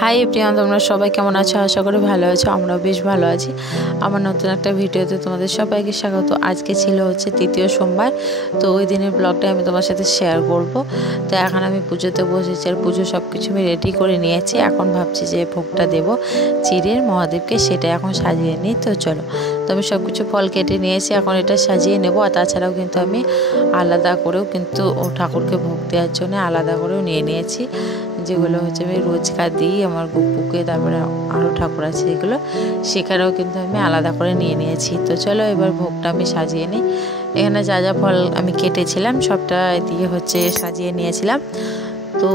Hi everyone, তোমরা সবাই কেমন আছো? আশা করি ভালো আছো। আমরাও বেশ ভালো আছি। আমার নতুন একটা ভিডিওতে তোমাদের সবাইকে স্বাগত। আজকে ছিল তৃতীয় সোমবার, তো ওই দিনের ব্লগটা আমি তোমার সাথে শেয়ার করব। তো এখন আমি পুজোতে বসেছি, আর পুজো সব কিছু আমি রেডি করে নিয়েছি। এখন ভাবছি যে ভোগটা দেবো চিড়ের মহাদেবকে, সেটা এখন সাজিয়ে নিই। তো চলো, তো আমি সব কিছু ফল কেটে নিয়েছি, এখন এটা সাজিয়ে নেব। আর তাছাড়াও কিন্তু আমি আলাদা করেও কিন্তু ঠাকুরকে ভোগ দেওয়ার জন্য আলাদা করেও নিয়ে নিয়েছি, যেগুলো আমি রোজকার দিই আমার গুপুকে, তারপরে আরও ঠাকুর আছে যেগুলো, সেখানেও কিন্তু আমি আলাদা করে নিয়ে নিয়েছি। তো চলো এবার ভোগটা আমি সাজিয়ে নিই। এখানে যা যা ফল আমি কেটেছিলাম সবটা দিয়ে সাজিয়ে নিয়েছিলাম। তো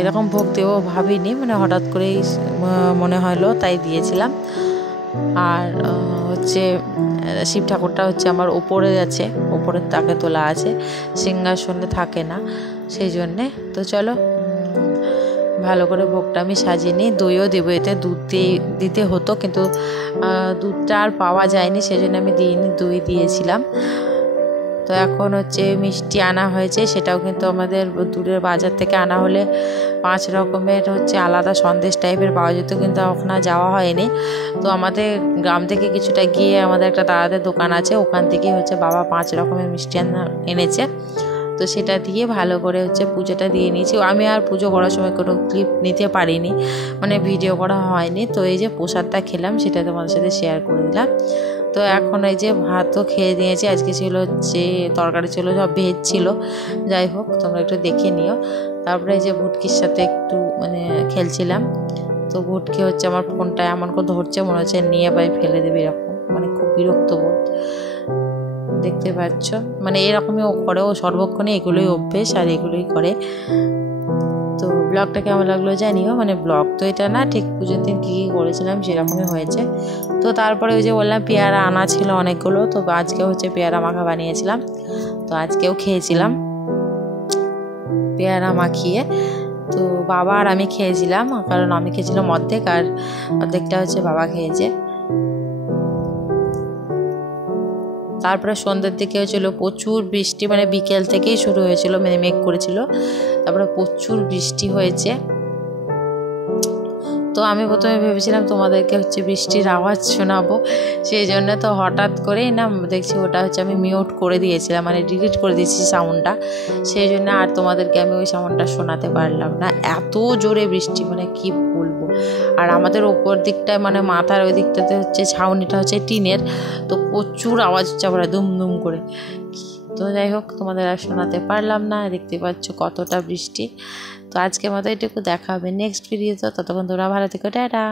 এরকম ভোগ দেবো ভাবিনি, হঠাৎ করেই মনে হলো তাই দিয়েছিলাম। আর শিব ঠাকুরটা আমার ওপরে আছে, ওপরের তাকে তোলা আছে, সিংহাসনে থাকে না, সেই জন্যে। তো চলো ভালো করে ভোগটা আমি সাজিয়ে নিই। দইও দেবো, এতে দুধ দিতে হতো, কিন্তু দুধটা আর পাওয়া যায়নি, সেই জন্য আমি দিইনি, দই দিয়েছিলাম। তো এখন মিষ্টি আনা হয়েছে, সেটাও কিন্তু আমাদের দূরের বাজার থেকে আনা হলে 5 রকমের আলাদা সন্দেশ টাইপের পাওয়া যেত, কিন্তু এখন যাওয়া হয়নি। তো আমাদের গ্রাম থেকে কিছুটা গিয়ে আমাদের একটা দাদাদের দোকান আছে, ওখান থেকে বাবা 5 রকমের মিষ্টি এনেছে। তো সেটা দিয়ে ভালো করে পুজোটা দিয়ে নিয়েছি। আমি আর পুজো করার সময় কোনো ক্লিপ নিতে পারিনি, ভিডিও করা হয়নি। তো এই যে প্রসাদটা খেলাম, সেটা তোমাদের সাথে শেয়ার করে দিলাম। তো এখন এই যে ভাতও খেয়ে নিয়েছি। আজকে ছিল তরকারি ছিল, সব ভেজ ছিল। যাই হোক, তোমরা একটু দেখে নিও। তারপরে এই যে ভুটকির সাথে একটু খেলছিলাম। তো ভুটকি আমার ফোনটা এমন করে ধরছে, মনে হচ্ছে নিয়ে পাই ফেলে দেবে, এরকম খুব বিরক্ত বোধ। দেখতে পাচ্ছ, এরকমই ও করে, ও সর্বক্ষণে এগুলোই অভ্যেস আর এগুলোই করে। তো ব্লগটা কেমন লাগলো জানিও। ব্লগ তো এটা না, ঠিক পুজোর দিন কী কী করেছিলাম সেরকমই হয়েছে। তো তারপরে ওই যে বললাম পেয়ারা আনা ছিল অনেকগুলো, তো আজকেও পেয়ারা মাখা বানিয়েছিলাম। তো আজকেও খেয়েছিলাম পেয়ারা মাখিয়ে। তো বাবা আর আমি খেয়েছিলাম, কারণ আমি খেয়েছিলাম অর্ধেক, আর অর্ধেকটা বাবা খেয়েছে। তারপরে সন্ধ্যের দিকে প্রচুর বৃষ্টি, বিকেল থেকেই শুরু হয়েছিল, মেঘ করেছিল, তারপরে প্রচুর বৃষ্টি হয়েছে। তো আমি প্রথমে ভেবেছিলাম তোমাদেরকে বৃষ্টির আওয়াজ শোনাবো, সেই জন্য তো হঠাৎ করেই না দেখছি ওটা আমি মিউট করে দিয়েছিলাম, ডিলিট করে দিয়েছি সাউন্ডটা, সেই জন্য আর তোমাদেরকে আমি ওই সাউন্ডটা শোনাতে পারলাম না। এত জোরে বৃষ্টি, কি বলবো। আর আমাদের ওপর দিকটায় মাথার ওই দিকটাতে ছাউনিটা টিনের, তো প্রচুর আওয়াজ আমরা দুম দুম করে। তো যাই হোক, তোমাদের আর শোনাতে পারলাম না। দেখতে পাচ্ছ কতটা বৃষ্টি। তো আজকের মতো এটুকু, দেখা হবে নেক্সট ভিডিওতে। ততক্ষণ তোমরা ভালো থেকো, টাটা।